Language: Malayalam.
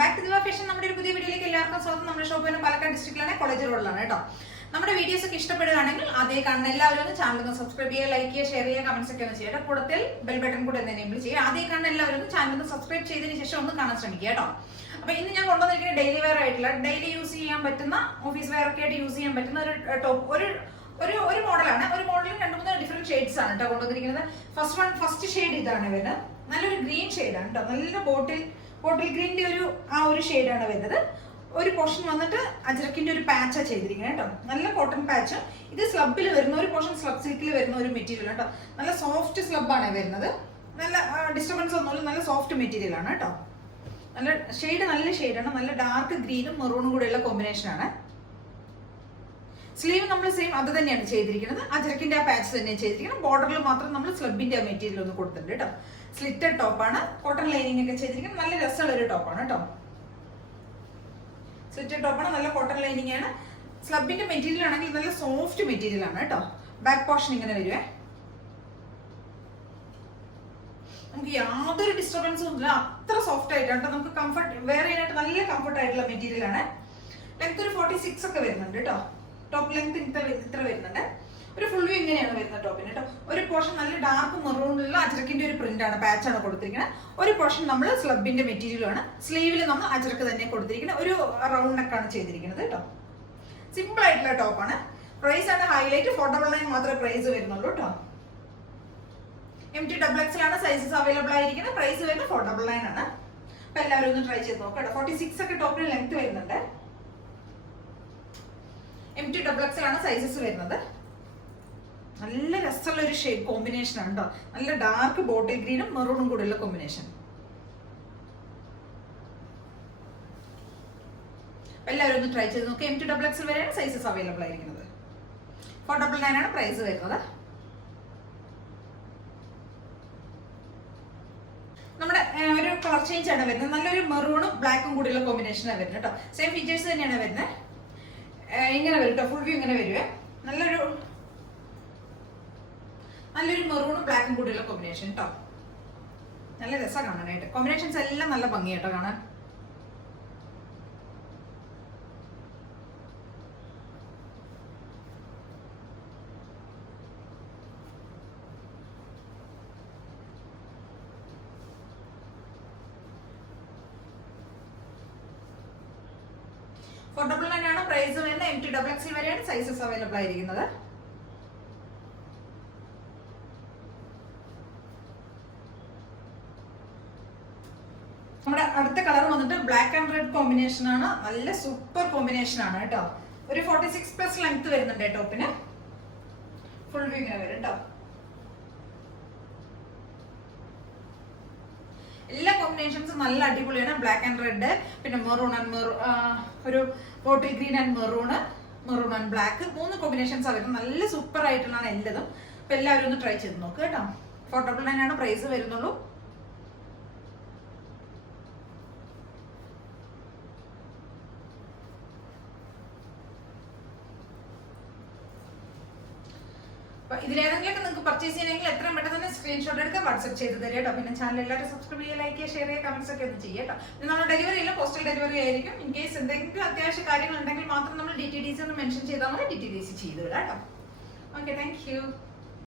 ബാക്ക് ടു ദിവാ ഫാഷൻ നമ്മുടെ ഒരു പുതിയ വീഡിയോയിലേക്ക് എല്ലാവർക്കും സ്വാഗതം. നമ്മുടെ ഷോപ്പ് വരുന്നത് പാലക്കാട് ഡിസ്ട്രിക്റ്റിലാണ്, കോളേജ് റോഡിലാണ് കേട്ടോ. നമ്മുടെ വീഡിയോസ് ഒക്കെ ഇഷ്ടപ്പെടുകയാണെങ്കിൽ അതേ കാണുന്ന എല്ലാവരും ഒന്ന് ചാനൽ ഒന്ന് സബ്സ്ക്രൈബ് ചെയ്യുക, ലൈക്ക് ചെയ്യുക, ഷെയർ ചെയ്യുക, കമന്റ്സ് ഒക്കെ ഒന്ന് ചെയ്യുക. കൂടത്തിൽ ബെൽ ബട്ടൺ കൂടെ ഒന്ന് എനേബിൾ ചെയ്യുക. അതേ കാണുന്ന എല്ലാവരും ഒന്ന് ചാനൽ ഒന്ന് സബ്സ്ക്രൈബ് ചെയ്തതിന് ശേഷം ഒന്ന് കാണാൻ ശ്രമിക്കുക കേട്ടോ. അപ്പൊ ഇന്ന് ഞാൻ കൊണ്ടുവന്നിരിക്കുന്ന ഡെയിലി വെയർ ആയിട്ടുള്ള, ഡെയിലി യൂസ് ചെയ്യാൻ പറ്റുന്ന, ഓഫീസ് വെയർ ഒക്കെ ആയിട്ട് യൂസ് ചെയ്യാൻ പറ്റുന്ന ഒരു ടോപ്പ്, ഒരു മോഡലാണ്. ഒരു മോഡലിൽ 2-3 ഡിഫറെന്റ് ഷെയ്ഡ്സ് ആണ് കേട്ടോ കൊണ്ടുവന്നിരിക്കുന്നത്. ഫസ്റ്റ് ഷെയ്ഡ് ഇതാണ് വരുന്നത്. നല്ലൊരു ഗ്രീൻ ഷെയ്ഡാണ് കേട്ടോ. നല്ല ബോട്ടിൽ ഗ്രീനിന്റെ ഒരു ഷെയ്ഡാണ് വരുന്നത്. ഒരു പോർഷൻ വന്നിട്ട് അജ്രക്കിന്റെ ഒരു പാച്ചാണ് ചെയ്തിരിക്കുന്നത് കേട്ടോ. നല്ല കോട്ടൺ പാച്ച്. ഇത് സ്ലബിൽ വരുന്ന ഒരു പോർഷൻ, സ്ലബ് സിൽക്കിൽ വരുന്ന ഒരു മെറ്റീരിയൽ കേട്ടോ. നല്ല സോഫ്റ്റ് സ്ലബാണ് വരുന്നത്. നല്ല ഡിസ്റ്റർബൻസ് ഒന്നുമില്ല, നല്ല സോഫ്റ്റ് മെറ്റീരിയൽ ആണ് കേട്ടോ. നല്ല ഷെയ്ഡാണ്. നല്ല ഡാർക്ക് ഗ്രീനും മെറൂണും കൂടെയുള്ള കോമ്പിനേഷനാണ്. സ്ലീവ് നമ്മൾ സെയിം അത് തന്നെയാണ് ചെയ്തിരിക്കുന്നത്. അജ്രക്കിന്റെ ആ പാച്ച് തന്നെയാണ് ചെയ്തിരിക്കുന്നത്. ബോർഡറിൽ മാത്രം നമ്മൾ സ്ലബിന്റെ ആ മെറ്റീരിയൽ ഒന്ന് കൊടുത്തിട്ടുണ്ട് കേട്ടോ. സ്ലിറ്റഡ് ടോപ്പാണ്, കോട്ടൺ ലൈനിങ് ഒക്കെ ചെയ്തിരിക്കുന്നത്. നല്ല രസമുള്ള ഒരു ടോപ്പാണ് കേട്ടോ. സ്ലിറ്റഡ് ടോപ്പാണ്, നല്ല കോട്ടൺ ലൈനിങ് ആണ്. സ്ലബിന്റെ മെറ്റീരിയൽ ആണെങ്കിൽ നല്ല സോഫ്റ്റ് മെറ്റീരിയൽ ആണ് കേട്ടോ. ബാക്ക് പോർഷൻ ഇങ്ങനെ വരുവേ. നമുക്ക് യാതൊരു ഡിസ്റ്റർബൻസും ഇല്ല, അത്ര സോഫ്റ്റ് ആയിട്ടാണ് നമുക്ക് കംഫർട്ട് വെയർ ചെയ്യാനായിട്ട് നല്ല കംഫർട്ട് ആയിട്ടുള്ള മെറ്റീരിയൽ ആണ്. ലെങ്ത് ഒരു 46 ഒക്കെ വരുന്നുണ്ട് കേട്ടോ. ടോപ്പ് ലെങ്ത് ഇത്ര വരുന്നുണ്ട്. ഒരു ഫുൾ വ്യൂ ഇങ്ങനെയാണ് വരുന്നത് ടോപ്പിന് കേട്ടോ. ഒരു പോർഷൻ നല്ല ഡാർക്ക് മെറൂണിലുള്ള അജ്രക്കിന്റെ ഒരു പ്രിന്റ് ആണ്, പാച്ചാണ് കൊടുത്തിരിക്കുന്നത്. ഒരു പോർഷൻ നമ്മൾ സ്ലബിന്റെ മെറ്റീരിയലാണ്. സ്ലീവിൽ നമ്മൾ അജ്രക്ക് തന്നെ കൊടുത്തിരിക്കുന്നത്. ഒരു റൗണ്ട് നെക്കാണ് ചെയ്തിരിക്കുന്നത് കേട്ടോ. സിമ്പിൾ ആയിട്ടുള്ള ടോപ്പാണ്. പ്രൈസ് ആണ് ഹൈലൈറ്റ്. 499 മാത്രമേ പ്രൈസ് വരുന്നുള്ളൂ കേട്ടോ. MT XXL ആണ് സൈസസ് അവൈലബിൾ ആയിരിക്കുന്നത്. പ്രൈസ് വരുന്നത് 499 ആണ്. അപ്പൊ എല്ലാവരും ഒന്ന് ട്രൈ ചെയ്ത് നോക്കാം കേട്ടോ. 46 ഒക്കെ ടോപ്പിന് ലെങ്ത് വരുന്നുണ്ട്. MT XXL ആണ് സൈസസ് വരുന്നത്. നല്ല രസമുള്ള ഒരു ഷെയ്ഡ് കോമ്പിനേഷൻ ആണ് കേട്ടോ. നല്ല ഡാർക്ക് ബോട്ടിൽ ഗ്രീനും മെറൂണും കൂടെയുള്ള കോമ്പിനേഷൻ. എല്ലാവരും ഒന്ന് ട്രൈ ചെയ്ത് നോക്കുക. MT XXL വരെയാണ് സൈസസ് അവൈലബിൾ ആയിരിക്കുന്നത്. 499 ആണ് പ്രൈസ് വരുന്നത്. നമ്മുടെ ഒരു കളർ ചേഞ്ച് ആണ് വരുന്നത്. നല്ലൊരു മെറൂണും ബ്ലാക്കും കൂടിയുള്ള കോമ്പിനേഷനാണ് വരുന്നത് കേട്ടോ. സെയിം ഫീച്ചേഴ്സ് തന്നെയാണ് വരുന്നത്. ഇങ്ങനെ വരും കേട്ടോ. ഫുൾ വ്യൂ ഇങ്ങനെ വരുവേ. നല്ലൊരു മെറൂണും ബ്ലാക്കും കൂടിയുള്ള കോമ്പിനേഷൻ കേട്ടോ. നല്ല രസമാണ് കാണാനായിട്ട്. കോമ്പിനേഷൻസ് എല്ലാം നല്ല ഭംഗി കേട്ടോ കാണാൻ. ഫോർഡബിൾ തന്നെയാണ് പ്രൈസ് വരുന്നത്. MT XXL വരെയാണ് സൈസസ് അവൈലബിൾ ആയിരിക്കുന്നത്. നമ്മുടെ അടുത്ത കളർ വന്നിട്ട് ബ്ലാക്ക് ആൻഡ് റെഡ് കോമ്പിനേഷൻ ആണ്. നല്ല സൂപ്പർ കോമ്പിനേഷൻ ആണ് കേട്ടോ. ഒരു 46+ ലെങ്ത് വരുന്നുണ്ട് ടോപ്പിന്. ഫുൾ വ്യൂ ഇങ്ങനെ വരും കേട്ടോ. എല്ലാ കോമ്പിനേഷൻസും നല്ല അടിപൊളിയാണ്. ബ്ലാക്ക് ആൻഡ് റെഡ്, പിന്നെ മെറൂൺ ആൻഡ് ഒരു bottle green and maroon and black, 3 combinations വരുന്നത്. നല്ല സൂപ്പർ ആയിട്ടുള്ളതാണ് എല്ലതും. അപ്പൊ എല്ലാവരും ഒന്ന് ട്രൈ ചെയ്ത് നോക്കുക കേട്ടോ. 499 ആണ് പ്രൈസ് വരുന്നുള്ളൂ. ഇതിലേതെങ്കിലും നിങ്ങൾക്ക് പർച്ചേസ് ചെയ്യണമെങ്കിൽ എത്രയും പെട്ടെന്ന് തന്നെ സ്ക്രീൻഷോട്ട് എടുക്കുക, വാട്സ്ആപ്പ് ചെയ്ത് തരാം കേട്ടോ. പിന്നെ ചാനൽ എല്ലാവരും സബ്സ്ക്രൈബ് ചെയ്യുക, ലൈക്ക് ചെയ്യുക, ഷെയർ ചെയ്യുക, കമന്റ്സ് ഒക്കെ ഒന്ന് ചെയ്യാം കേട്ടോ. നമ്മൾ ഡെലിവറി ഇല്ല, പോസ്റ്റൽ ഡെലിവറി ആയിരിക്കും. ഇൻ കേസ് എന്തെങ്കിലും അത്യാവശ്യ കാര്യങ്ങൾ ഉണ്ടെങ്കിൽ മാത്രം നമ്മൾ DTDC ഒന്ന് മെൻഷൻ ചെയ്താൽ മതി. DTDC ചെയ്ത് വിടാം കേട്ടോ. Okay, thank you.